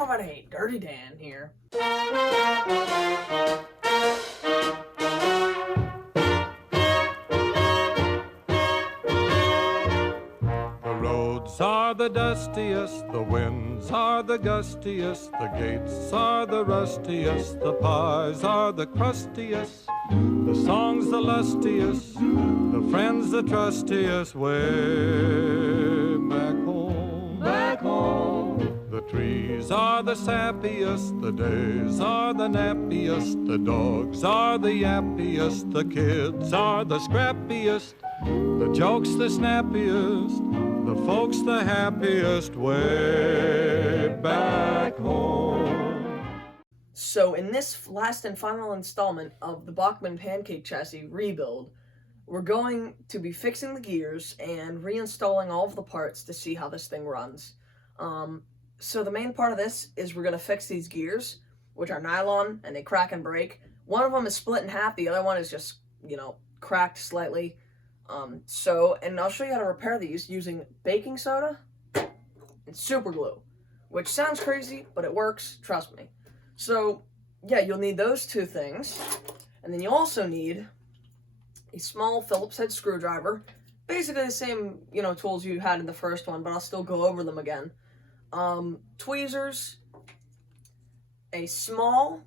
everybody, Dirty Dan here. The roads are the dustiest, the winds are the gustiest, the gates are the rustiest, the pies are the crustiest, the songs the lustiest, the friends the trustiest, way back home. Back home. The trees are the sappiest, the days are the nappiest, the dogs are the yappiest, the kids are the scrappiest, the jokes the snappiest, the folks the happiest, way back home. So in this last and final installment of the Bachmann pancake chassis rebuild, we're going to be fixing the gears and reinstalling all of the parts to see how this thing runs. So the main part of this is we're going to fix these gears, which are nylon and they crack and break. One of them is split in half, the other one is just, cracked slightly. And I'll show you how to repair these using baking soda and super glue, which sounds crazy, but it works, trust me. So, yeah, you'll need those two things, and then you also need a small Phillips head screwdriver, basically the same, tools you had in the first one, but I'll still go over them again. Tweezers, a small,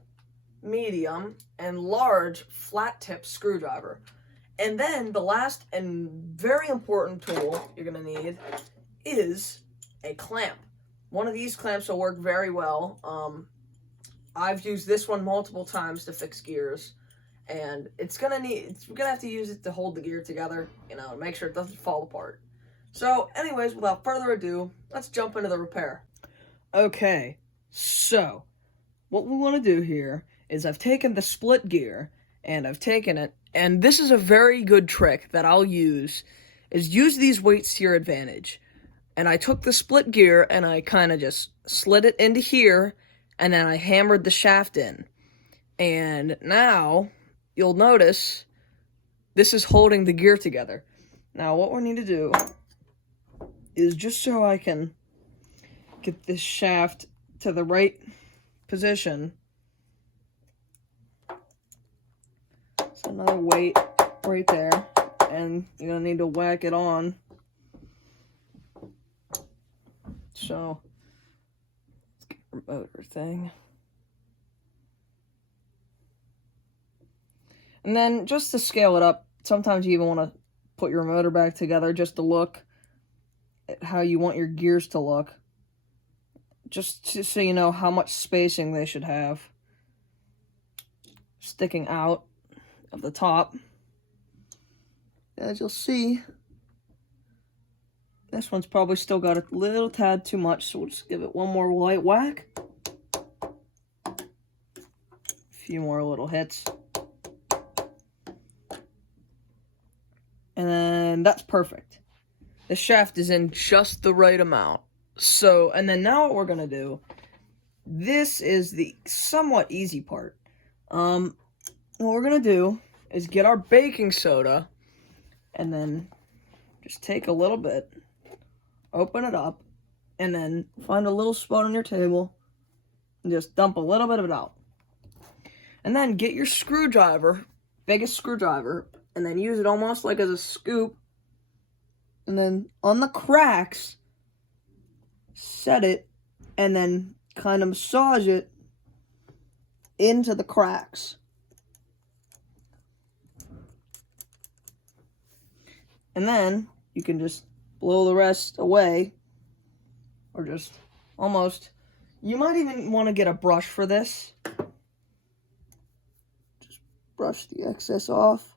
medium, and large flat tip screwdriver. And then the last and very important tool you're going to need is a clamp. One of these clamps will work very well. I've used this one multiple times to fix gears, and we're gonna have to use it to hold the gear together, make sure it doesn't fall apart. So anyways, without further ado, let's jump into the repair. Okay, so what we want to do here is I've taken the split gear and I've taken it, and this is a very good trick that I'll use these weights to your advantage. And I took the split gear and I kind of just slid it into here, and then I hammered the shaft in. And now, you'll notice, this is holding the gear together. Now, what we need to do is, just so I can get this shaft to the right position, so another weight right there, and you're going to need to whack it on. So, let's get the motor thing. And then, just to scale it up, sometimes you even want to put your motor back together just to look at how you want your gears to look. Just so you know how much spacing they should have sticking out of the top. As you'll see, this one's probably still got a little tad too much, so we'll just give it one more light whack. A few more little hits. And then that's perfect. The shaft is in just the right amount. So, and then now what we're going to do, this is the somewhat easy part. What we're going to do is get our baking soda and then just take a little bit, open it up, and then find a little spot on your table and just dump a little bit of it out. And then get your screwdriver, biggest screwdriver, and then use it almost like as a scoop. And then on the cracks, set it, and then kind of massage it into the cracks. And then you can just blow the rest away, or just almost, you might even want to get a brush for this. Just brush the excess off.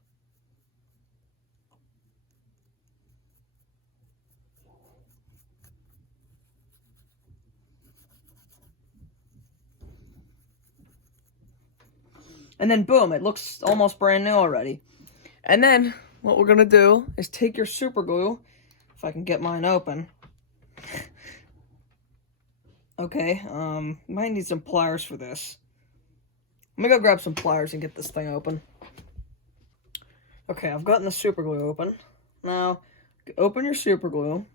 And then boom, it looks almost brand new already. And then what we're gonna do is take your super glue, if I can get mine open. Okay, might need some pliers for this. Let me go grab some pliers and get this thing open. Okay, I've gotten the super glue open. Now, open your super glue.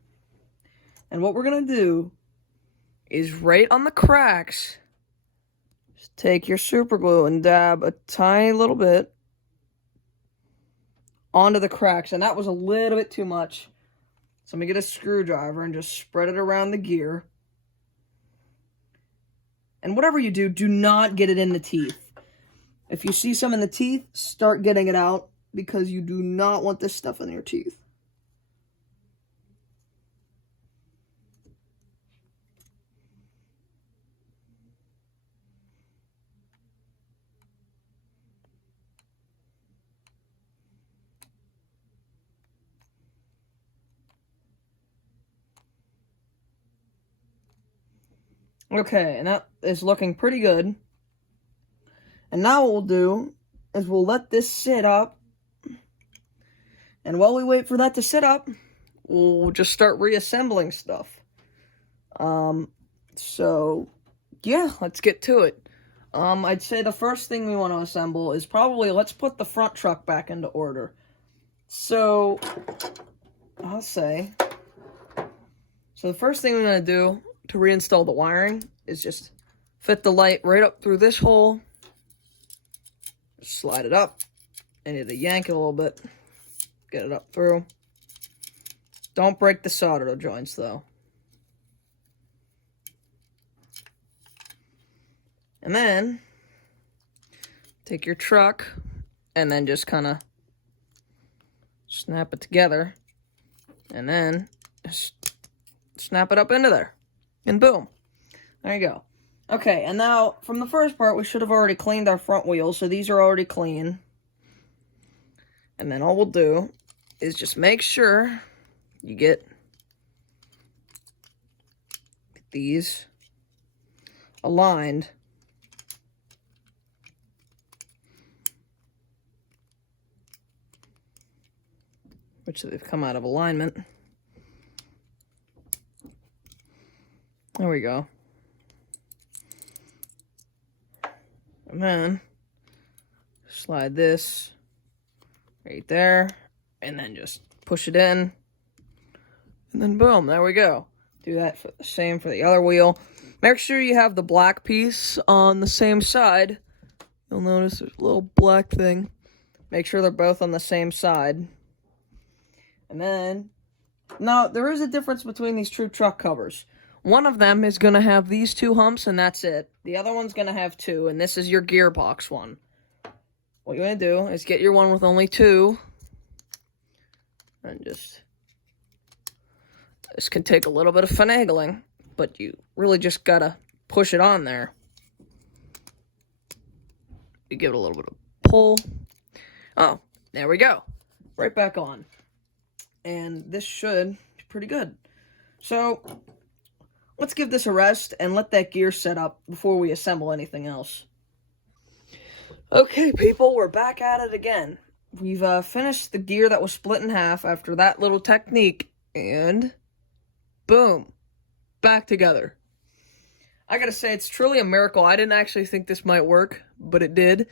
And what we're gonna do is right on the cracks. Just take your super glue and dab a tiny little bit onto the cracks. And that was a little bit too much. So I'm going to get a screwdriver and just spread it around the gear. And whatever you do, do not get it in the teeth. If you see some in the teeth, start getting it out because you do not want this stuff in your teeth. Okay, and that is looking pretty good. And now what we'll do is we'll let this sit up. And while we wait for that to sit up, we'll just start reassembling stuff. So, yeah, let's get to it. I'd say the first thing we want to assemble is probably, let's put the front truck back into order. So, I'll say, so the first thing we're going to do to reinstall the wiring is just fit the light right up through this hole. Slide it up. I need to yank it a little bit. Get it up through. Don't break the solder joints though. And then take your truck and then just kind of snap it together. And then just snap it up into there. And boom. There you go. Okay, and now from the first part, we should have already cleaned our front wheels, so these are already clean. And then all we'll do is just make sure you get these aligned. Which they've come out of alignment. There we go. And then slide this right there, and then just push it in, and then boom, there we go. Do that for the same for the other wheel. Make sure you have the black piece on the same side. You'll notice there's a little black thing. Make sure they're both on the same side. And then, now there is a difference between these two truck covers. One of them is going to have these two humps, and that's it. The other one's going to have two, and this is your gearbox one. What you want to do is get your one with only two, and just, this can take a little bit of finagling, but you really just got to push it on there. You give it a little bit of pull. Oh, there we go. Right back on. And this should be pretty good. So, let's give this a rest and let that gear set up before we assemble anything else. Okay, people, we're back at it again. We've finished the gear that was split in half after that little technique, and boom, back together. I gotta say, it's truly a miracle. I didn't actually think this might work, but it did.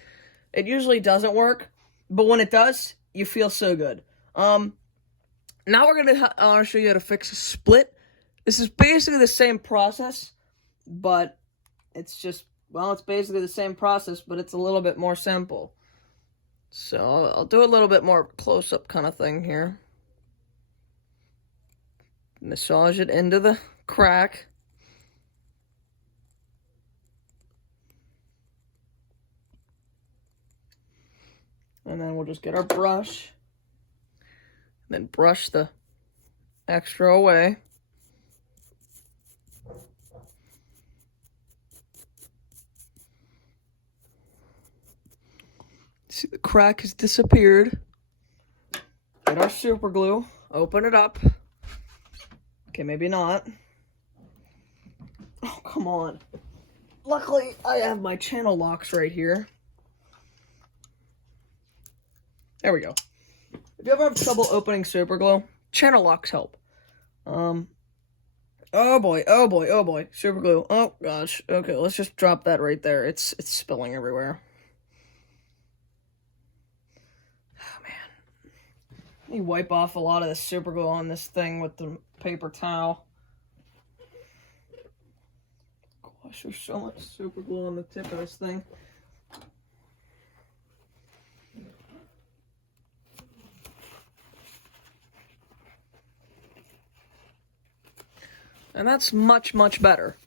It usually doesn't work, but when it does, you feel so good. Now we're gonna show you how to fix a split. This is basically the same process, but it's just, well, it's basically the same process, but it's a little bit more simple. So I'll do a little bit more close-up kind of thing here. Massage it into the crack. And then we'll just get our brush. And then brush the extra away. See, the crack has disappeared. Get our super glue. Open it up. Okay, maybe not. Oh, come on. Luckily, I have my channel locks right here. There we go. If you ever have trouble opening super glue, channel locks help. Oh boy, oh boy, oh boy. Super glue. Oh gosh. Okay, let's just drop that right there. It's spilling everywhere. Oh man. Let me wipe off a lot of the super glue on this thing with the paper towel. Gosh, there's so much super glue on the tip of this thing. And that's much, much better.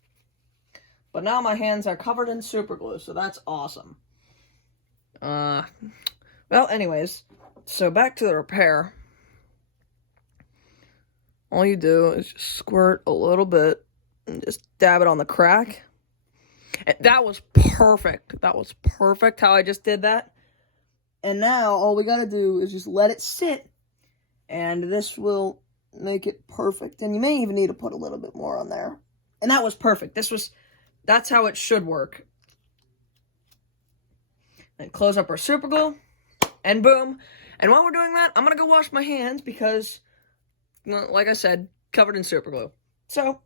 But now my hands are covered in super glue, so that's awesome. Well, anyways, so back to the repair. All you do is just squirt a little bit and just dab it on the crack. And that was perfect. That was perfect how I just did that. And now all we gotta do is just let it sit, and this will make it perfect. And you may even need to put a little bit more on there. And that was perfect. That's how it should work. Then close up our super glue, and boom. And while we're doing that, I'm gonna go wash my hands because, like I said, covered in super glue. So,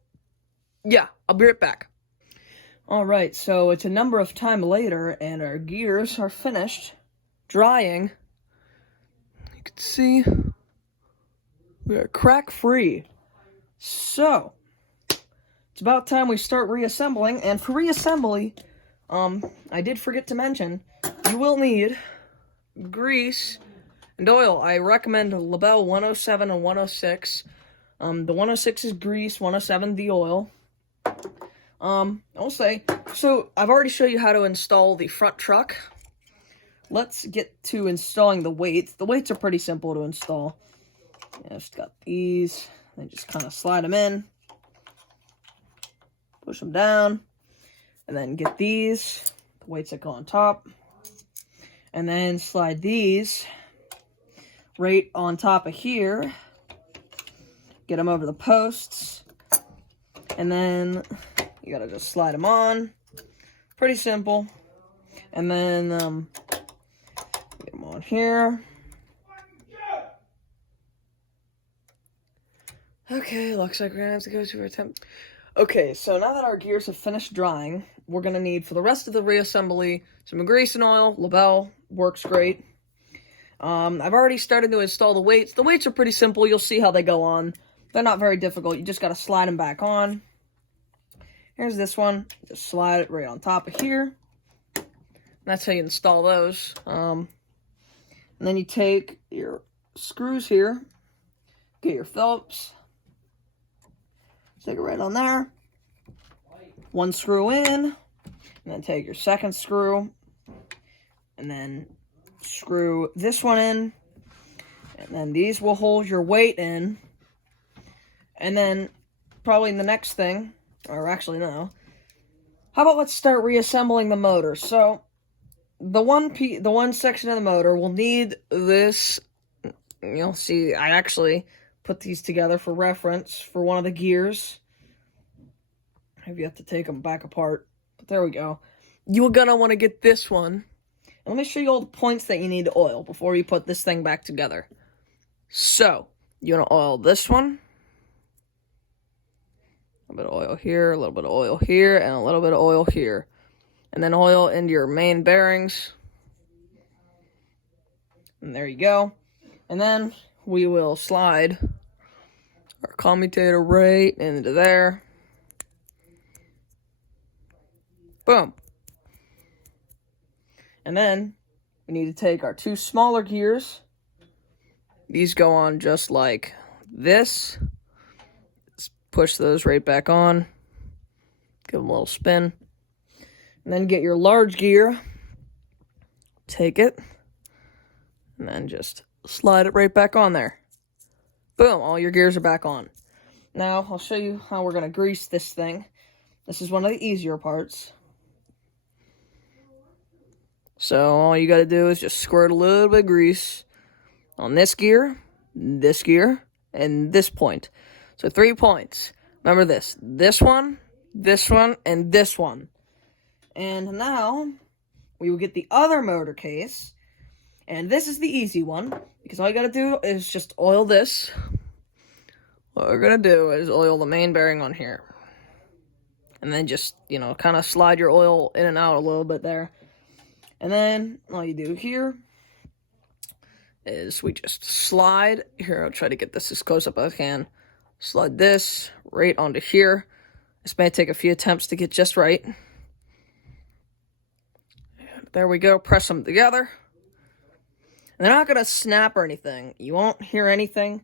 yeah, I'll be right back. Alright, so it's a number of time later, and our gears are finished drying. You can see we are crack-free. So, it's about time we start reassembling, and for reassembly, I did forget to mention, you will need grease and oil. I recommend Labelle 107 and 106. The 106 is grease, 107 the oil. I'll say, so I've already showed you how to install the front truck. Let's get to installing the weights. The weights are pretty simple to install. Yeah, just got these, and just kind of slide them in. Push them down, and then get these, the weights that go on top, and then slide these right on top of here, get them over the posts, and then you gotta just slide them on, pretty simple, and then get them on here. Okay, looks like we're gonna have to go to our temp. Okay, so now that our gears have finished drying, we're going to need, for the rest of the reassembly, some grease and oil. Labelle works great. I've already started to install the weights. The weights are pretty simple. You'll see how they go on. They're not very difficult. You just got to slide them back on. Here's this one. Just slide it right on top of here. And that's how you install those. And then you take your screws here, get your Phillips, stick it right on there. One screw in, and then take your second screw, and then screw this one in, and then these will hold your weight in. And then probably the next thing, or actually no, how about let's start reassembling the motor. So the one section of the motor will need this. You'll see I actually put these together for reference for one of the gears. I've yet to take them back apart, but there we go. You're gonna want to get this one. And let me show you all the points that you need to oil before you put this thing back together. So, you want to oil this one. A little bit of oil here, a little bit of oil here, and a little bit of oil here. And then oil into your main bearings. And there you go. And then we will slide our commutator right into there. Boom. And then we need to take our two smaller gears. These go on just like this. Let's push those right back on. Give them a little spin. And then get your large gear. Take it. And then just slide it right back on there. Boom, all your gears are back on. Now, I'll show you how we're going to grease this thing. This is one of the easier parts. So, all you got to do is just squirt a little bit of grease on this gear, and this point. So, 3 points. Remember this. This one, and this one. And now, we will get the other motor case. And this is the easy one, because all you gotta do is just oil this. What we're gonna do is oil the main bearing on here. And then just, kind of slide your oil in and out a little bit there. And then, all you do here is we just slide. Here, I'll try to get this as close up as I can. Slide this right onto here. This may take a few attempts to get just right. And there we go. Press them together. And they're not going to snap or anything. You won't hear anything.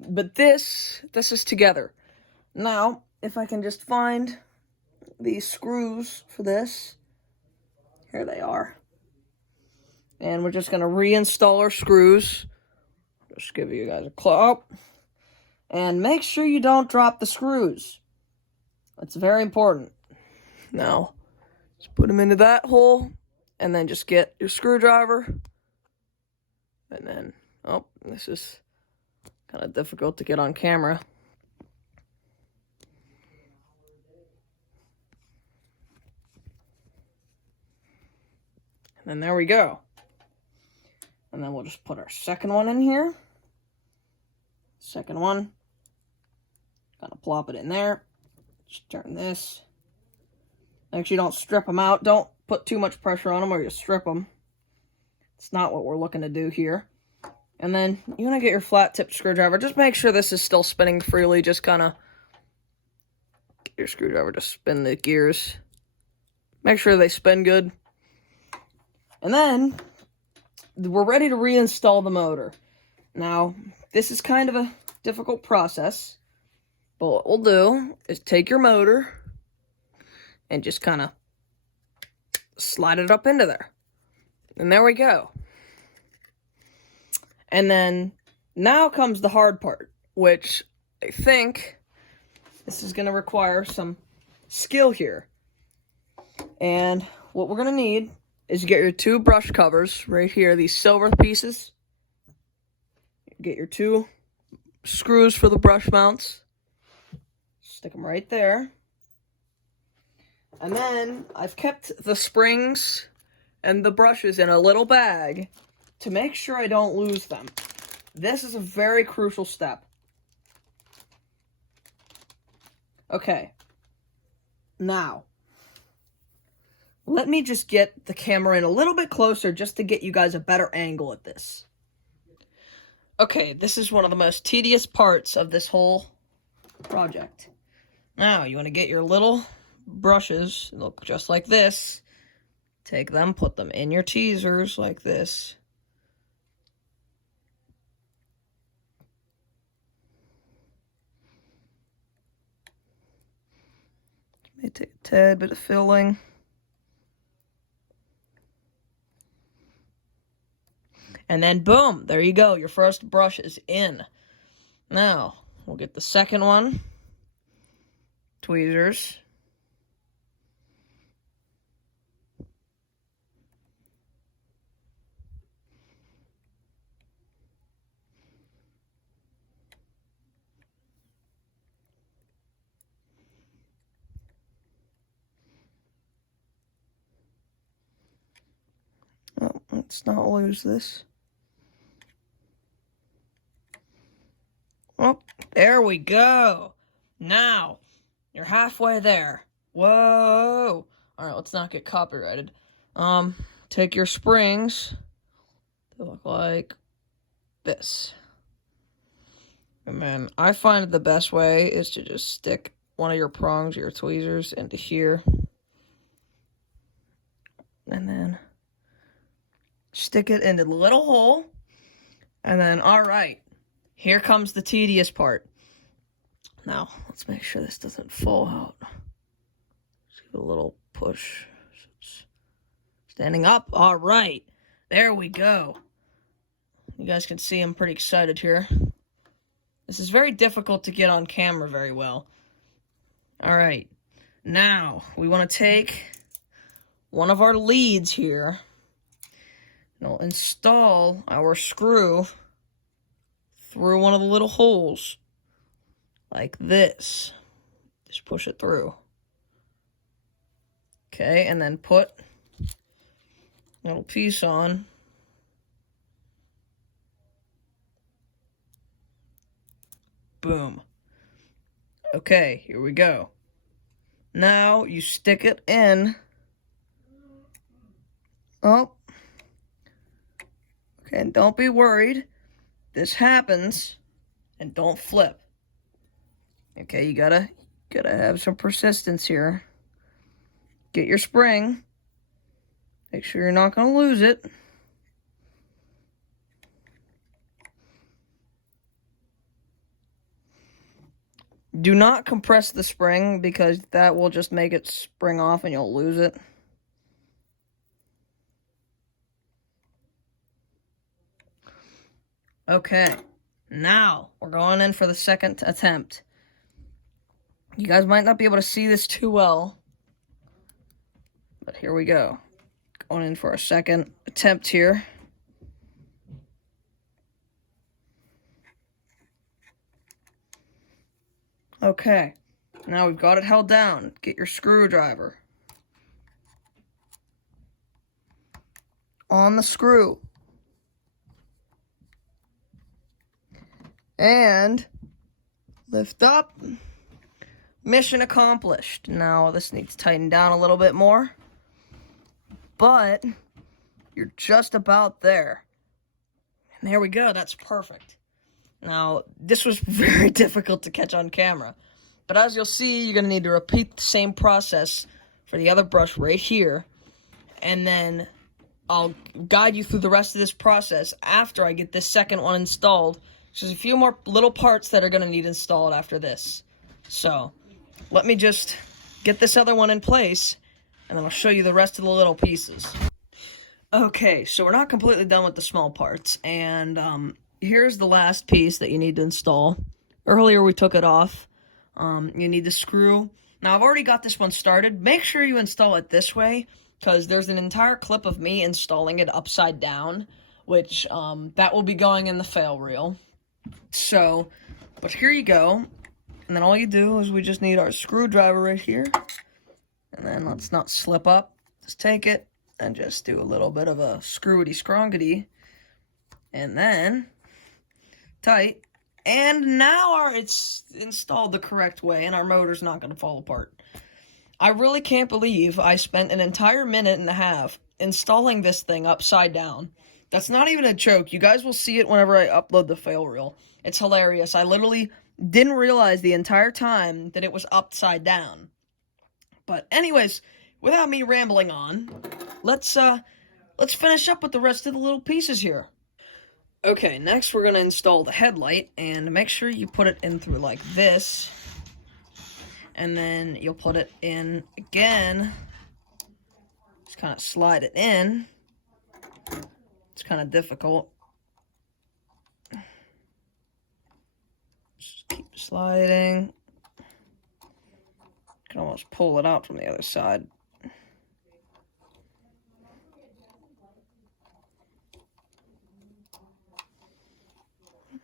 But this is together. Now, if I can just find these screws for this. Here they are. And we're just going to reinstall our screws. Just give you guys a close. And make sure you don't drop the screws. That's very important. Now, just put them into that hole. And then just get your screwdriver. And then, oh, this is kind of difficult to get on camera. And there we go. And then we'll just put our second one in here. Second one. Kind of plop it in there. Just turn this. Actually, don't strip them out. Don't put too much pressure on them or you strip them. It's not what we're looking to do here. And then you want to get your flat-tipped screwdriver. Just make sure this is still spinning freely. Just kind of get your screwdriver to spin the gears. Make sure they spin good. And then we're ready to reinstall the motor. Now, this is kind of a difficult process. But what we'll do is take your motor and just kind of slide it up into there. And there we go. And then now comes the hard part, which I think this is going to require some skill here. And what we're going to need is get your two brush covers right here, these silver pieces. Get your two screws for the brush mounts. Stick them right there. And then I've kept the springs and the brushes in a little bag to make sure I don't lose them. This is a very crucial step. Okay. Now, let me just get the camera in a little bit closer just to get you guys a better angle at this. Okay, this is one of the most tedious parts of this whole project. Now, you want to get your little brushes, look just like this. Take them, put them in your teasers like this. May take a tad bit of filling. And then boom, there you go. Your first brush is in. Now, we'll get the second one. Tweezers. Oh, let's not lose this. Oh, there we go. Now, you're halfway there. Whoa. All right, let's not get copyrighted. Take your springs. They look like this. And then I find the best way is to just stick one of your prongs, your tweezers, into here. And then stick it into the little hole. And then, all right, here comes the tedious part. Now, let's make sure this doesn't fall out. Just give it a little push. So it's standing up. All right, there we go. You guys can see I'm pretty excited here. This is very difficult to get on camera very well. All right, now we want to take one of our leads here. And we'll install our screw through one of the little holes. Like this. Just push it through. Okay, and then put a little piece on. Boom. Okay, here we go. Now you stick it in. Oh. Okay, and don't be worried. This happens. And don't flip. Okay, you gotta Gotta have some persistence here. Get your spring. Make sure you're not gonna lose it. Do not compress the spring because that will just make it spring off and you'll lose it. Okay, now we're going in for the second attempt. You guys might not be able to see this too well, but here we go. Going in for our second attempt here. Okay, now we've got it held down. Get your screwdriver on the screw. And lift up. Mission accomplished. Now this needs tightened down a little bit more, but you're just about there. And there we go. That's perfect. Now, this was very difficult to catch on camera, but as you'll see, you're going to need to repeat the same process for the other brush right here, and then I'll guide you through the rest of this process after I get this second one installed. There's a few more little parts that are going to need installed after this. So, let me just get this other one in place, and then I'll show you the rest of the little pieces. Okay, so we're not completely done with the small parts, and here's the last piece that you need to install. Earlier we took it off. You need the screw. Now I've already got this one started. Make sure you install it this way, because there's an entire clip of me installing it upside down, which that will be going in the fail reel. So, but here you go. And then all you do is we just need our screwdriver right here. And then let's not slip up. Just take it and just do a little bit of a screwity-scrongity. And then tight. And now it's installed the correct way and our motor's not going to fall apart. I really can't believe I spent an entire minute and a half installing this thing upside down. That's not even a joke. You guys will see it whenever I upload the fail reel. It's hilarious. I literally didn't realize the entire time that it was upside down. But anyways, without me rambling on, let's finish up with the rest of the little pieces here. Okay, next we're gonna install the headlight, and make sure you put it in through like this, and then you'll put it in again. Just kind of slide it in. It's kind of difficult. Just keep sliding. You can almost pull it out from the other side.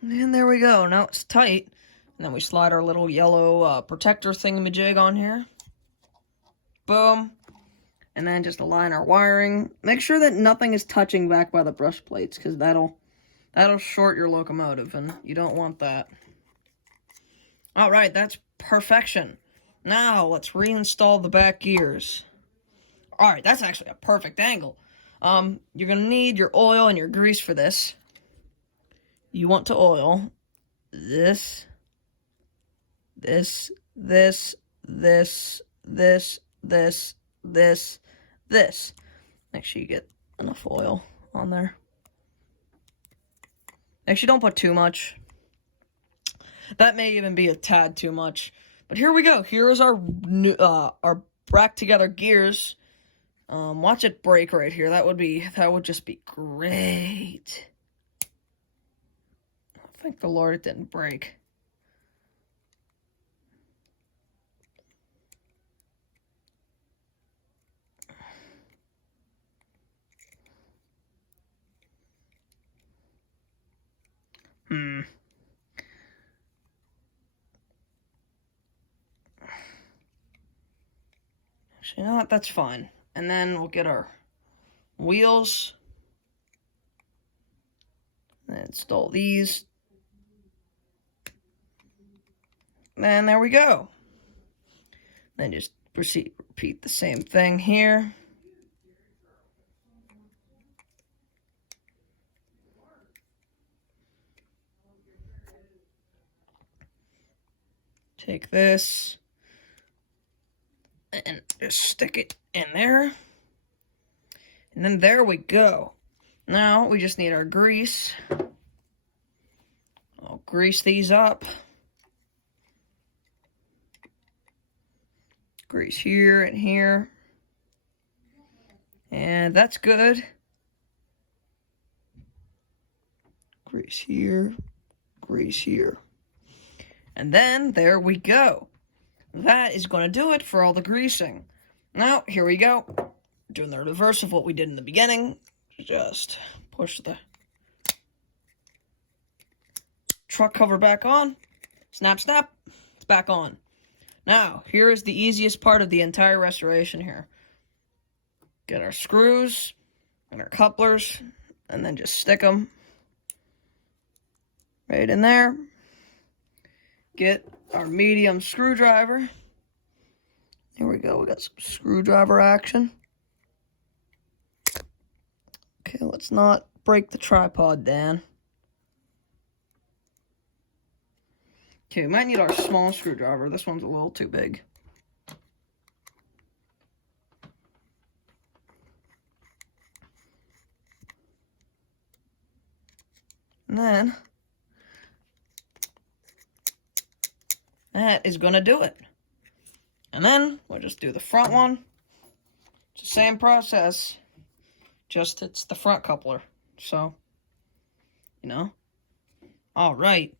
And there we go. Now it's tight. And then we slide our little yellow protector thingamajig on here. Boom. And then just align our wiring. Make sure that nothing is touching back by the brush plates, because that'll short your locomotive, and you don't want that. Alright, that's perfection. Now, let's reinstall the back gears. Alright, that's actually a perfect angle. You're going to need your oil and your grease for this. You want to oil this, this, this, this, this, this, this, this. Make sure you get enough oil on there. Actually, don't put too much. That may even be a tad too much. But here we go. Here is our new, our back together gears. Watch it break right here. That would just be great. Thank the Lord it didn't break. Actually, you know what? That's fine. And then we'll get our wheels. And install these. And there we go. Then just repeat the same thing here. Take this, and just stick it in there. And then there we go. Now we just need our grease. I'll grease these up. Grease here and here. And that's good. Grease here, grease here. And then there we go. That is going to do it for all the greasing. Now, here we go. We're doing the reverse of what we did in the beginning. Just push the truck cover back on. Snap, snap. It's back on. Now, here is the easiest part of the entire restoration here. Get our screws and our couplers, and then just stick them right in there. Get our medium screwdriver. Here we go, we got some screwdriver action. Okay, let's not break the tripod, Dan. Okay, we might need our small screwdriver. This one's a little too big. And then, that is going to do it. And then, we'll just do the front one. It's the same process, just it's the front coupler. So, you know. All right.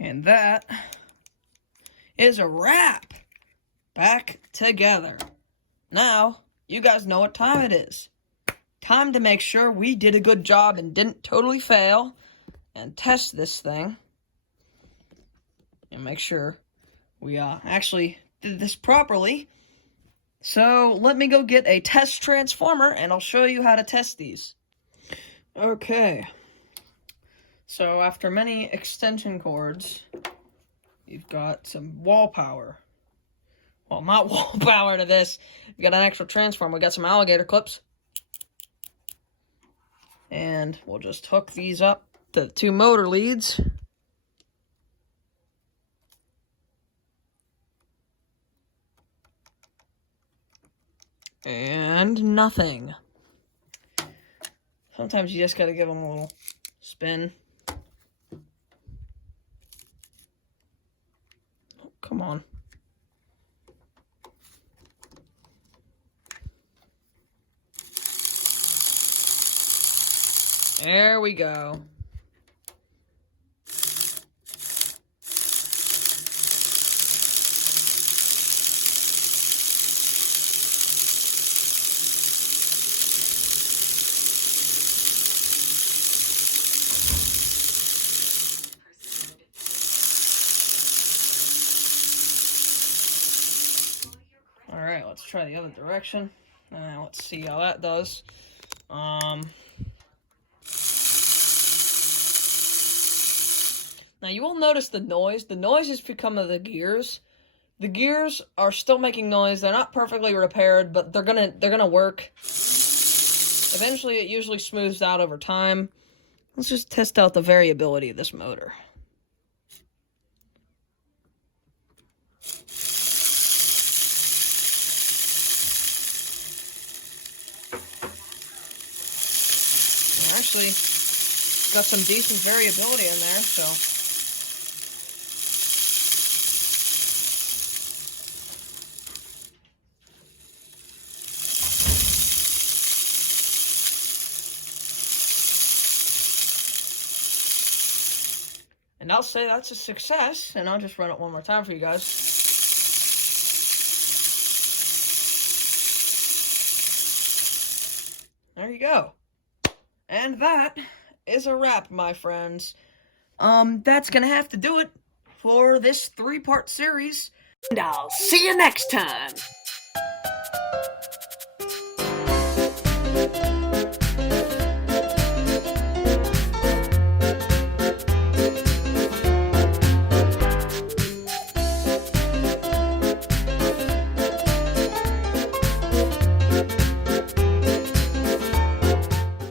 And that is a wrap. Back together. Now, you guys know what time it is. Time to make sure we did a good job and didn't totally fail. And test this thing. And make sure we actually did this properly. So, let me go get a test transformer and I'll show you how to test these. Okay. So after many extension cords, you've got some wall power. Well, not wall power to this. We got an actual transformer. We got some alligator clips. And we'll just hook these up to the two motor leads. And nothing. Sometimes you just gotta give them a little spin. Come on. There we go. Alright, let's try the other direction. Let's see how that does. Now you will notice the noise. The noise is because of the gears. The gears are still making noise. They're not perfectly repaired, but they're gonna work. Eventually, it usually smooths out over time. Let's just test out the variability of this motor. Actually, got some decent variability in there, so. And I'll say that's a success, and I'll just run it one more time for you guys. There you go. And that is a wrap, my friends. That's gonna have to do it for this 3-part series. And I'll see you next time.